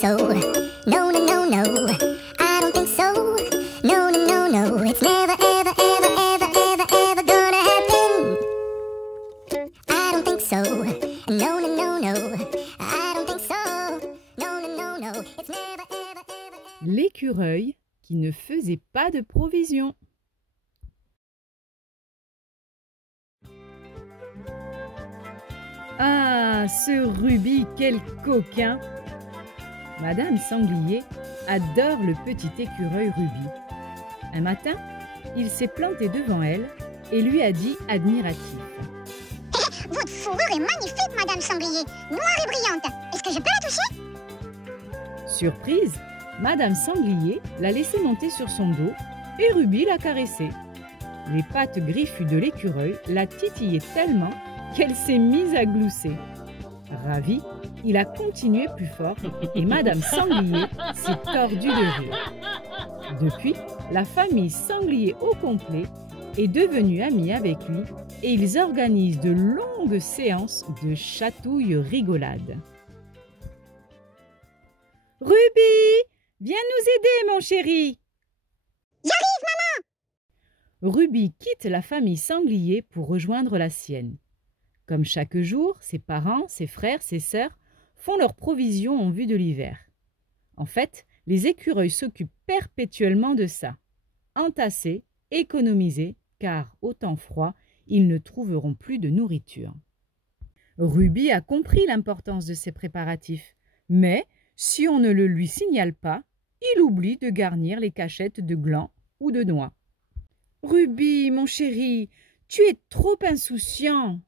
so. No, no, no, no. I don't think so. No, no, no, no. It's never, ever, ever, ever, ever, ever gonna happen. I don't think so. No, no, no, no. I don't think so. No, no, no, no. It's never, ever, ever. L'écureuil qui ne faisait pas de provisions. Ah, ce Ruby, quel coquin! Madame Sanglier adore le petit écureuil Ruby. Un matin, il s'est planté devant elle et lui a dit admiratif. Votre fourrure est magnifique, Madame Sanglier, noire et brillante. Est-ce que je peux la toucher? Surprise, Madame Sanglier l'a laissé monter sur son dos et Ruby l'a caressé. Les pattes griffues de l'écureuil la titillaient tellement qu'elle s'est mise à glousser. Ravi, il a continué plus fort et Madame Sanglier s'est tordue de rire. Depuis, la famille Sanglier au complet est devenue amie avec lui et ils organisent de longues séances de chatouilles rigolades. Ruby, viens nous aider, mon chéri. J'arrive, maman! Ruby quitte la famille Sanglier pour rejoindre la sienne. Comme chaque jour, ses parents, ses frères, ses sœurs font leurs provisions en vue de l'hiver. En fait, les écureuils s'occupent perpétuellement de ça. Entasser, économiser, car au temps froid, ils ne trouveront plus de nourriture. Ruby a compris l'importance de ces préparatifs, mais si on ne le lui signale pas, il oublie de garnir les cachettes de glands ou de noix. « Ruby, mon chéri, tu es trop insouciant !»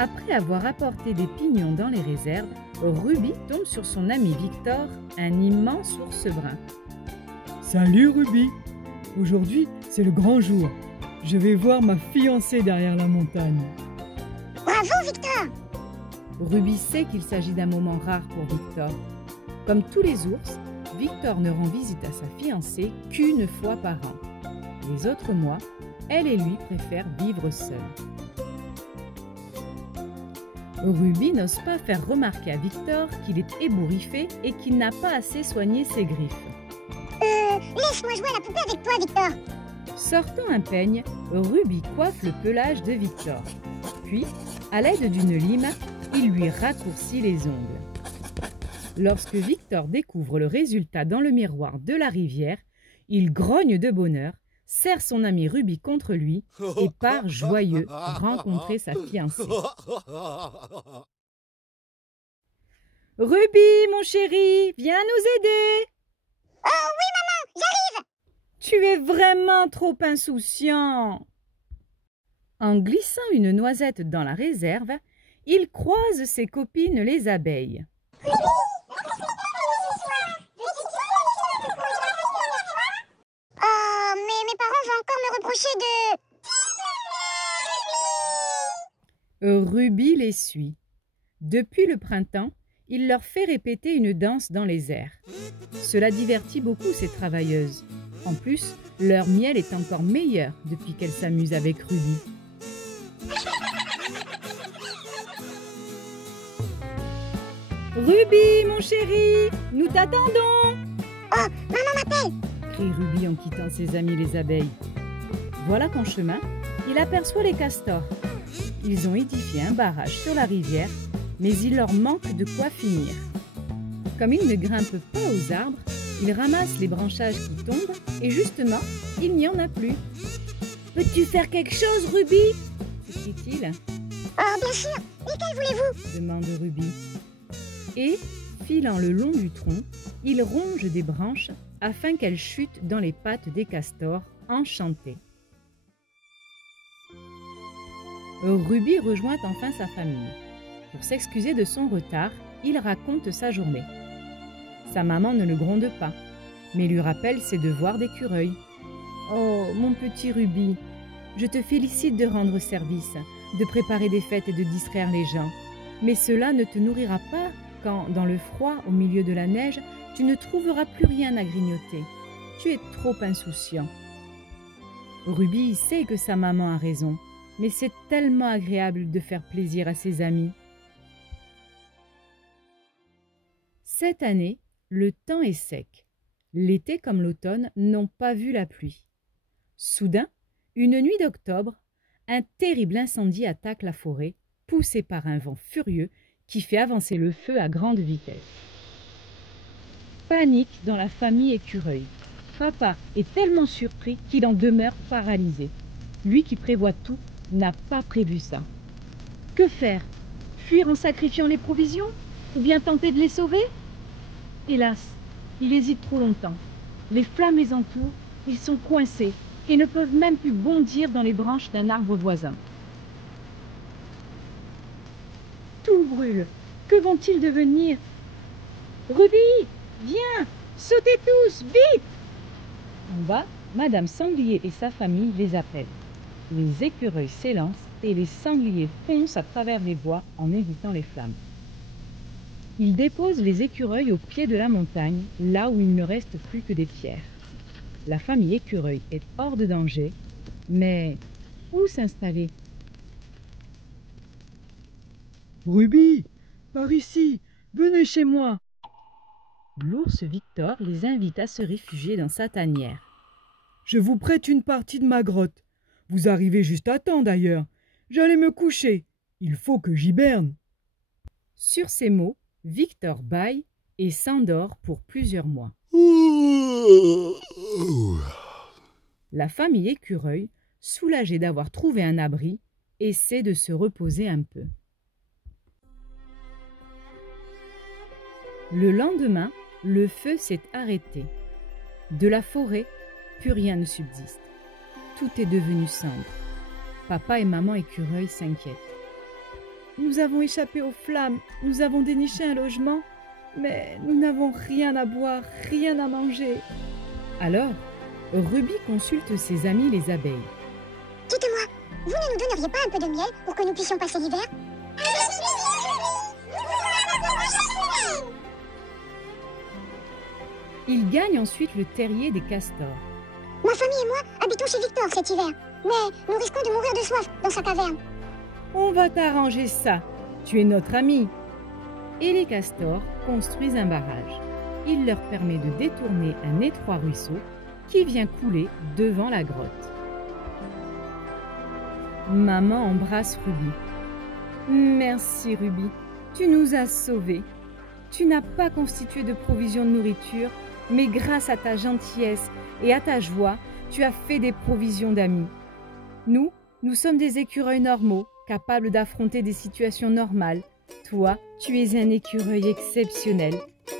Après avoir apporté des pignons dans les réserves, Ruby tombe sur son ami Victor, un immense ours brun. « Salut Ruby! Aujourd'hui, c'est le grand jour. Je vais voir ma fiancée derrière la montagne. » Bravo, Victor! Ruby sait qu'il s'agit d'un moment rare pour Victor. Comme tous les ours, Victor ne rend visite à sa fiancée qu'une fois par an. Les autres mois, elle et lui préfèrent vivre seuls. Ruby n'ose pas faire remarquer à Victor qu'il est ébouriffé et qu'il n'a pas assez soigné ses griffes. Laisse-moi jouer à la poupée avec toi, Victor. Sortant un peigne, Ruby coiffe le pelage de Victor. Puis, à l'aide d'une lime, il lui raccourcit les ongles. Lorsque Victor découvre le résultat dans le miroir de la rivière, il grogne de bonheur, serre son ami Ruby contre lui et part joyeux rencontrer sa fiancée. « Ruby, mon chéri, viens nous aider !»« Oh oui, maman, j'arrive !»« Tu es vraiment trop insouciant !» En glissant une noisette dans la réserve, il croise ses copines les abeilles. Ruby les suit. Depuis le printemps, il leur fait répéter une danse dans les airs. Cela divertit beaucoup ces travailleuses. En plus, leur miel est encore meilleur depuis qu'elles s'amusent avec Ruby. Ruby, mon chéri, nous t'attendons! Oh, maman m'appelle! Crie Ruby en quittant ses amis les abeilles. Voilà qu'en chemin, il aperçoit les castors. Ils ont édifié un barrage sur la rivière, mais il leur manque de quoi finir. Comme ils ne grimpent pas aux arbres, ils ramassent les branchages qui tombent et justement, il n'y en a plus. « Peux-tu faire quelque chose, Ruby ?» crie-t-il. « Oh, bien sûr. Lesquels voulez-vous » demande Ruby. Et, filant le long du tronc, il ronge des branches afin qu'elles chutent dans les pattes des castors enchantés. Ruby rejoint enfin sa famille. Pour s'excuser de son retard, il raconte sa journée. Sa maman ne le gronde pas, mais lui rappelle ses devoirs d'écureuil. « Oh, mon petit Ruby, je te félicite de rendre service, de préparer des fêtes et de distraire les gens. Mais cela ne te nourrira pas quand, dans le froid, au milieu de la neige, tu ne trouveras plus rien à grignoter. Tu es trop insouciant. » Ruby sait que sa maman a raison. Mais c'est tellement agréable de faire plaisir à ses amis. Cette année, le temps est sec. L'été comme l'automne n'ont pas vu la pluie. Soudain, une nuit d'octobre, un terrible incendie attaque la forêt, poussé par un vent furieux qui fait avancer le feu à grande vitesse. Panique dans la famille Écureuil. Papa est tellement surpris qu'il en demeure paralysé. Lui qui prévoit tout n'a pas prévu ça. Que faire? Fuir en sacrifiant les provisions? Ou bien tenter de les sauver? Hélas, il hésite trop longtemps. Les flammes les entourent, ils sont coincés et ne peuvent même plus bondir dans les branches d'un arbre voisin. Tout brûle. Que vont-ils devenir? Ruby, viens, sautez tous, vite! En bas, Madame Sanglier et sa famille les appellent. Les écureuils s'élancent et les sangliers foncent à travers les bois en évitant les flammes. Ils déposent les écureuils au pied de la montagne, là où il ne reste plus que des pierres. La famille Écureuil est hors de danger, mais où s'installer? Ruby, par ici, venez chez moi. L'ours Victor les invite à se réfugier dans sa tanière. Je vous prête une partie de ma grotte. Vous arrivez juste à temps d'ailleurs. J'allais me coucher. Il faut que j'hiberne. Sur ces mots, Victor bâille et s'endort pour plusieurs mois. La famille Écureuil, soulagée d'avoir trouvé un abri, essaie de se reposer un peu. Le lendemain, le feu s'est arrêté. De la forêt, plus rien ne subsiste. Tout est devenu cendre. Papa et maman Écureuil s'inquiètent. Nous avons échappé aux flammes, nous avons déniché un logement, mais nous n'avons rien à boire, rien à manger. Alors, Ruby consulte ses amis les abeilles. Dites-moi, vous ne nous donneriez pas un peu de miel pour que nous puissions passer l'hiver? Ils gagnent ensuite le terrier des castors. Ma famille et moi habitons chez Victor cet hiver, mais nous risquons de mourir de soif dans sa caverne. On va t'arranger ça, tu es notre ami. Et les castors construisent un barrage. Il leur permet de détourner un étroit ruisseau qui vient couler devant la grotte. Maman embrasse Ruby. Merci Ruby, tu nous as sauvés. Tu n'as pas constitué de provisions de nourriture, mais grâce à ta gentillesse et à ta joie, tu as fait des provisions d'amis. Nous sommes des écureuils normaux, capables d'affronter des situations normales. Toi, tu es un écureuil exceptionnel,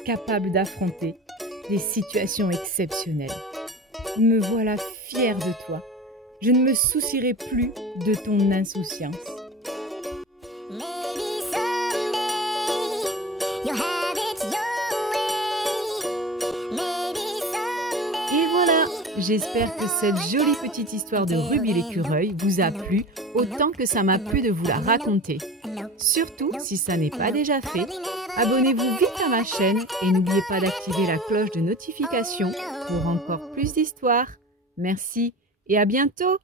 capable d'affronter des situations exceptionnelles. Me voilà fière de toi. Je ne me soucierai plus de ton insouciance. Maybe someday you'll have it your way. Maybe someday. Et voilà, j'espère que cette jolie petite histoire de Ruby l'écureuil vous a plu autant que ça m'a plu de vous la raconter. Surtout, si ça n'est pas déjà fait, abonnez-vous vite à ma chaîne et n'oubliez pas d'activer la cloche de notification pour encore plus d'histoires. Merci et à bientôt!